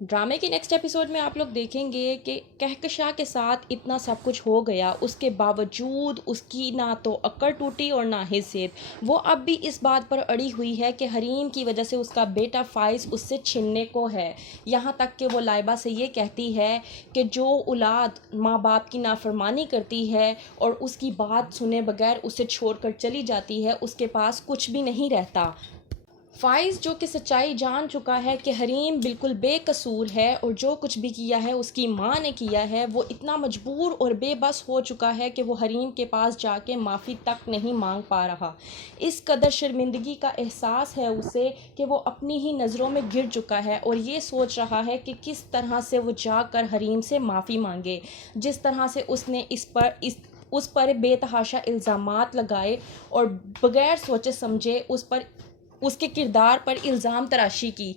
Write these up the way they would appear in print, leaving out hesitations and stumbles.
ड्रामे के next episode में आप लोग देखेंगे कि कहकशां के साथ इतना सब कुछ हो गया, उसके बावजूद उसकी ना तो अक्ल टूटी और ना हिस्सेत। वो अब भी इस बात पर अड़ी हुई है कि हरीम की वजह से उसका बेटा फाइज उससे छिनने को है। यहाँ तक कि वो लाइबा से ये कहती है कि जो औलाद माँ बाप की नाफरमानी करती है और उसकी बात सुने बगैर उसे छोड़कर चली जाती है, उसके पास कुछ भी नहीं रहता। फ़ाइज़ जो कि सच्चाई जान चुका है कि हरीम बिल्कुल बेकसूर है और जो कुछ भी किया है उसकी माँ ने किया है, वो इतना मजबूर और बेबस हो चुका है कि वो हरीम के पास जाके माफ़ी तक नहीं मांग पा रहा। इस कदर शर्मिंदगी का एहसास है उसे कि वो अपनी ही नज़रों में गिर चुका है और ये सोच रहा है कि किस तरह से वो जाकर हरीम से माफ़ी मांगे। जिस तरह से उसने उस पर बेतहाशा इल्ज़ामात लगाए और बग़ैर सोचे समझे उसके किरदार पर इल्ज़ाम तराशी की।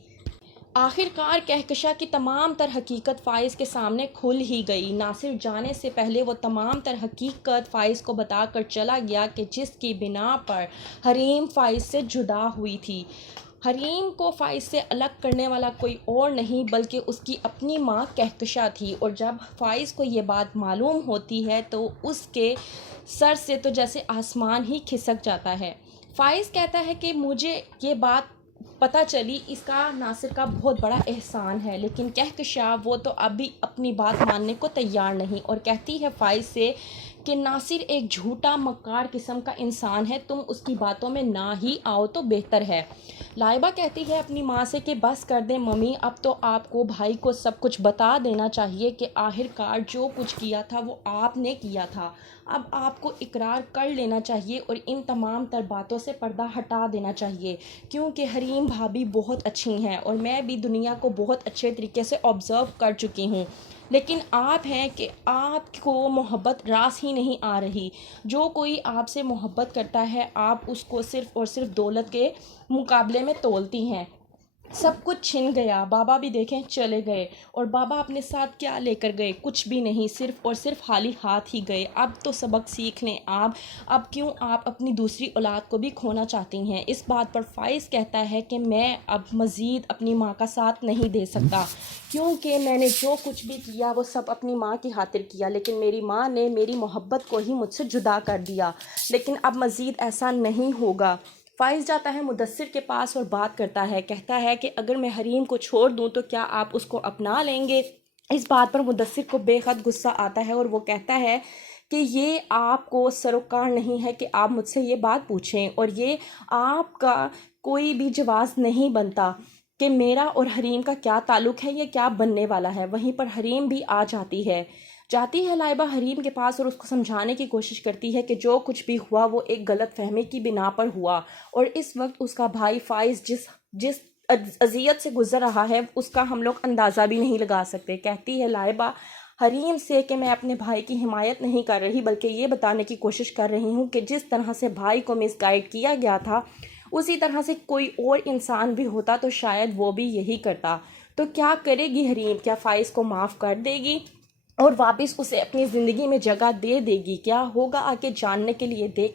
आखिरकार कहकशां की तमाम तर हकीकत फ़ाइज़ के सामने खुल ही गई। नासिर जाने से पहले वो तमाम तर हकीकत फ़ाइज़ को बता कर चला गया कि जिसकी बिना पर हरीम फ़ाइज़ से जुदा हुई थी। हरीम को फ़ाइज़ से अलग करने वाला कोई और नहीं बल्कि उसकी अपनी माँ कहकशां थी, और जब फ़ाइज़ को ये बात मालूम होती है तो उसके सर से तो जैसे आसमान ही खिसक जाता है। फ़ाइज़ कहता है कि मुझे ये बात पता चली, इसका नासिर का बहुत बड़ा एहसान है, लेकिन कहकशां वो तो अभी अपनी बात मानने को तैयार नहीं और कहती है फ़ाइज़ से कि नासिर एक झूठा मक्कार किस्म का इंसान है, तुम उसकी बातों में ना ही आओ तो बेहतर है। लाइबा कहती है अपनी माँ से कि बस कर दें मम्मी, अब तो आपको भाई को सब कुछ बता देना चाहिए कि आखिरकार जो कुछ किया था वो आपने किया था। अब आपको इकरार कर लेना चाहिए और इन तमाम तर बातों से पर्दा हटा देना चाहिए, क्योंकि हरीम भाभी बहुत अच्छी हैं और मैं भी दुनिया को बहुत अच्छे तरीके से ऑब्ज़र्व कर चुकी हूँ। लेकिन आप हैं कि आपको मोहब्बत रास ही नहीं आ रही। जो कोई आपसे मोहब्बत करता है आप उसको सिर्फ़ और सिर्फ दौलत के मुकाबले में तोलती हैं। सब कुछ छिन गया, बाबा भी देखें चले गए, और बाबा अपने साथ क्या लेकर गए? कुछ भी नहीं, सिर्फ़ और सिर्फ खाली हाथ ही गए। अब तो सबक सीख लें आप। अब क्यों आप अपनी दूसरी औलाद को भी खोना चाहती हैं? इस बात पर फ़ाइज़ कहता है कि मैं अब मज़ीद अपनी माँ का साथ नहीं दे सकता, क्योंकि मैंने जो कुछ भी किया वो सब अपनी माँ की खातिर किया, लेकिन मेरी माँ ने मेरी मोहब्बत को ही मुझसे जुदा कर दिया। लेकिन अब मज़ीद ऐसा नहीं होगा। फ़ाइज़ जाता है मुदस्सिर के पास और बात करता है, कहता है कि अगर मैं हरीम को छोड़ दूं तो क्या आप उसको अपना लेंगे? इस बात पर मुदस्सिर को बेहद गुस्सा आता है और वो कहता है कि ये आपको सरोकार नहीं है कि आप मुझसे ये बात पूछें, और ये आपका कोई भी जवाज़ नहीं बनता कि मेरा और हरीम का क्या ताल्लुक़ है, ये क्या बनने वाला है। वहीं पर हरीम भी आ जाती है लाइबा हरीम के पास और उसको समझाने की कोशिश करती है कि जो कुछ भी हुआ वो एक गलत फहमी की बिना पर हुआ, और इस वक्त उसका भाई फ़ाइज़ जिस जिस अज़ियत से गुज़र रहा है उसका हम लोग अंदाज़ा भी नहीं लगा सकते। कहती है लाइबा हरीम से कि मैं अपने भाई की हिमायत नहीं कर रही, बल्कि ये बताने की कोशिश कर रही हूँ कि जिस तरह से भाई को मिसगाइड किया गया था उसी तरह से कोई और इंसान भी होता तो शायद वो भी यही करता। तो क्या करेगी हरीम? क्या फ़ाइज़ को माफ़ कर देगी और वापस उसे अपनी ज़िंदगी में जगह दे देगी? क्या होगा आगे जानने के लिए देख